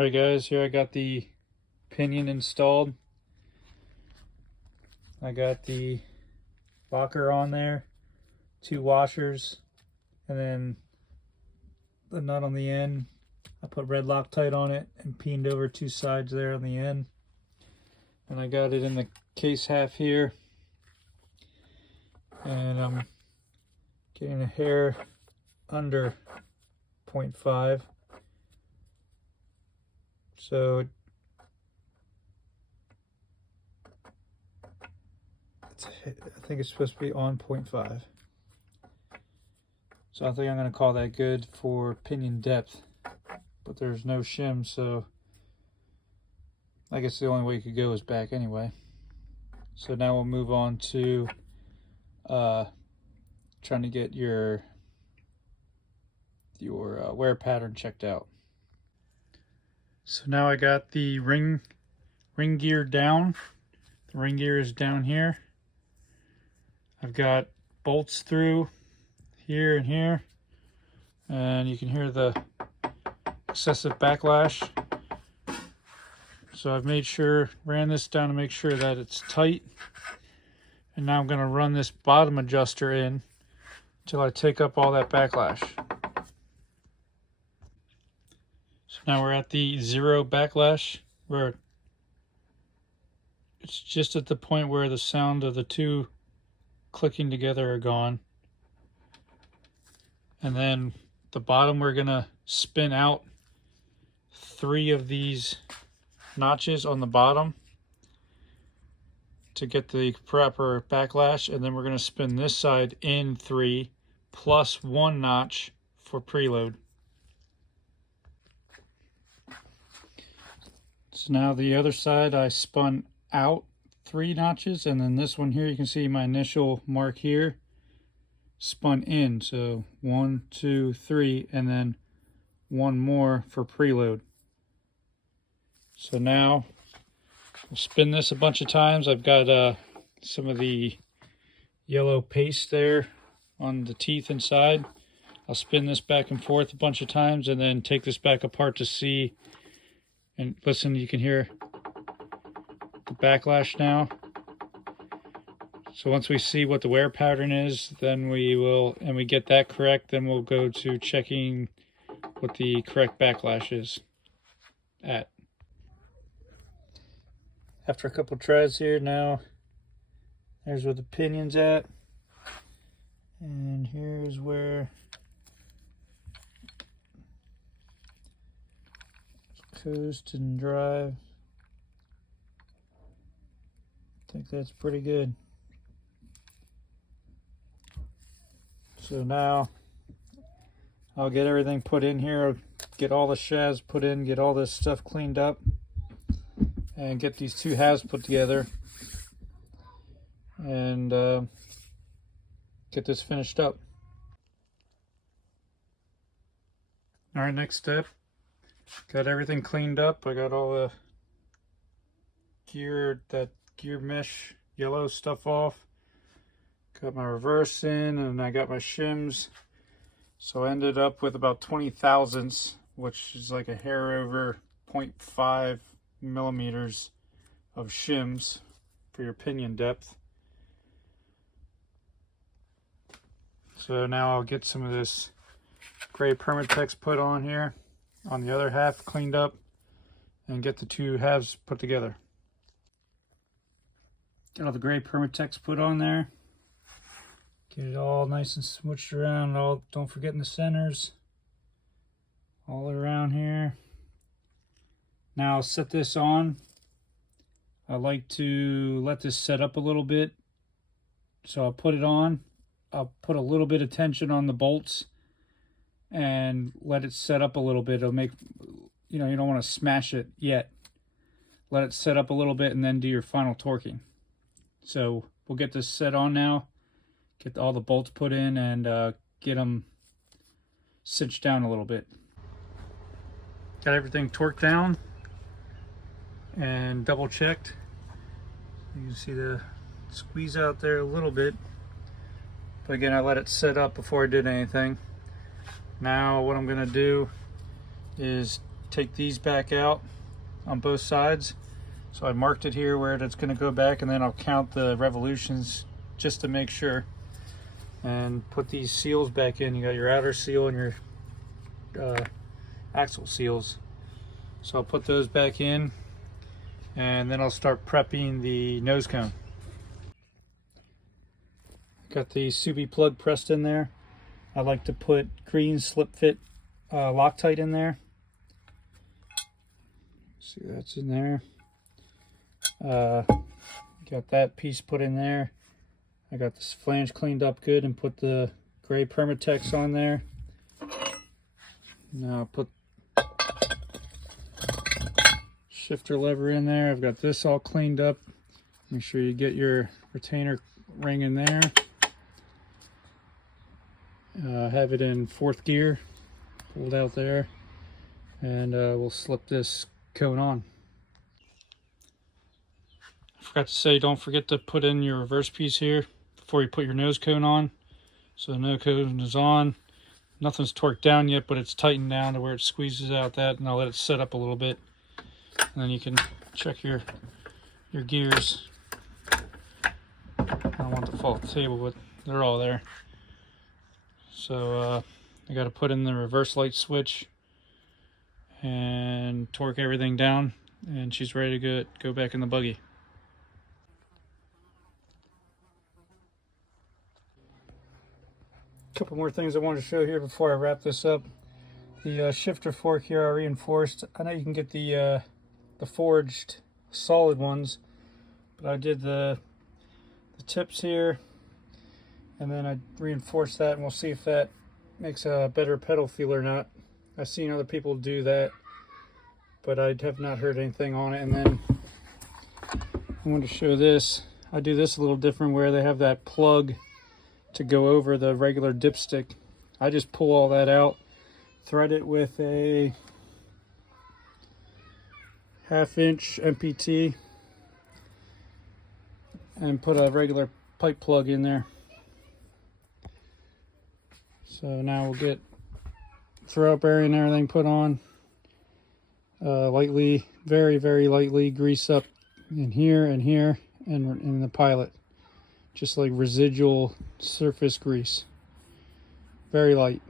Alright guys, here I got the pinion installed. I got the locker on there, 2 washers, and then the nut on the end. I put red Loctite on it and peened over 2 sides there on the end. And I got it in the case half here. And I'm getting a hair under 0.5. So I think it's supposed to be on 0.5. So I think I'm going to call that good for pinion depth. But there's no shim, so I guess the only way you could go is back anyway. So now we'll move on to trying to get your wear pattern checked out. So now I got the ring gear down. The ring gear is down here. I've got bolts through here and here, and you can hear the excessive backlash. So I've made sure, ran this down to make sure that it's tight. And now I'm going to run this bottom adjuster in until I take up all that backlash. So now we're at the 0 backlash, where it's just at the point where the sound of the 2 clicking together are gone. And then the bottom, we're going to spin out 3 of these notches on the bottom to get the proper backlash, and then we're going to spin this side in 3 plus 1 notch for preload. So now the other side I spun out 3 notches, and then this one here, you can see my initial mark here spun in. So 1, 2, 3, and then 1 more for preload. So now we'll spin this a bunch of times. I've got some of the yellow paste there on the teeth inside. I'll spin this back and forth a bunch of times and then take this back apart to see. And listen, you can hear the backlash now. So once we see what the wear pattern is, then we will, and we get that correct, then we'll go to checking what the correct backlash is at. After a couple tries here, now there's where the pinion's at. And here's where coast and drive. I think that's pretty good. So now I'll get everything put in here, get all the shafts put in, get all this stuff cleaned up, and get these 2 halves put together, and get this finished up. All right, next step. Got everything cleaned up. I got all the gear, that gear mesh yellow stuff off. Got my reverse in, and I got my shims. So I ended up with about 20 thousandths, which is like a hair over 0.5 millimeters of shims for your pinion depth. So now I'll get some of this gray Permatex put on here, on the other half cleaned up, and get the 2 halves put together. Get all the gray Permatex put on there. Get it all nice and smooched around. All, don't forget in the centers. All around here. Now I'll set this on. I like to let this set up a little bit. So I'll put it on. I'll put a little bit of tension on the bolts and let it set up a little bit. It'll make, you don't want to smash it yet. Let it set up a little bit and then do your final torquing. So we'll get this set on now. Get all the bolts put in and get them cinched down a little bit. Got everything torqued down and double checked. You can see the squeeze out there a little bit. But again, I let it set up before I did anything. Now what I'm going to do is take these back out on both sides. So I marked it here where it's going to go back, and then I'll count the revolutions just to make sure. And put these seals back in. You got your outer seal and your axle seals. So I'll put those back in, and then I'll start prepping the nose cone. Got the Subi plug pressed in there. I like to put green slip fit Loctite in there. See, that's in there. Got that piece put in there. I got this flange cleaned up good and put the gray Permatex on there. Now I'll put shifter lever in there. I've got this all cleaned up. Make sure you get your retainer ring in there. Have it in 4th gear, pulled out there, and we'll slip this cone on. I forgot to say, don't forget to put in your reverse piece here before you put your nose cone on. So the nose cone is on. Nothing's torqued down yet, but it's tightened down to where it squeezes out that, and I'll let it set up a little bit. And then you can check your gears. I don't want to fall off the table, but they're all there. So I got to put in the reverse light switch and torque everything down, and she's ready to go back in the buggy. A couple more things I wanted to show here before I wrap this up. The shifter fork here I reinforced. I know you can get the forged solid ones, but I did the tips here, and then I reinforced that, and we'll see if that makes a better pedal feel or not. I've seen other people do that, but I have not heard anything on it. And then I wanted to show this. I do this a little different, where they have that plug to go over the regular dipstick. I just pull all that out, thread it with a 1/2-inch MPT, and put a regular pipe plug in there. So now we'll get throw up area and everything put on. Lightly, very, very lightly grease up in here and here and in the pilot. Just like residual surface grease. Very light.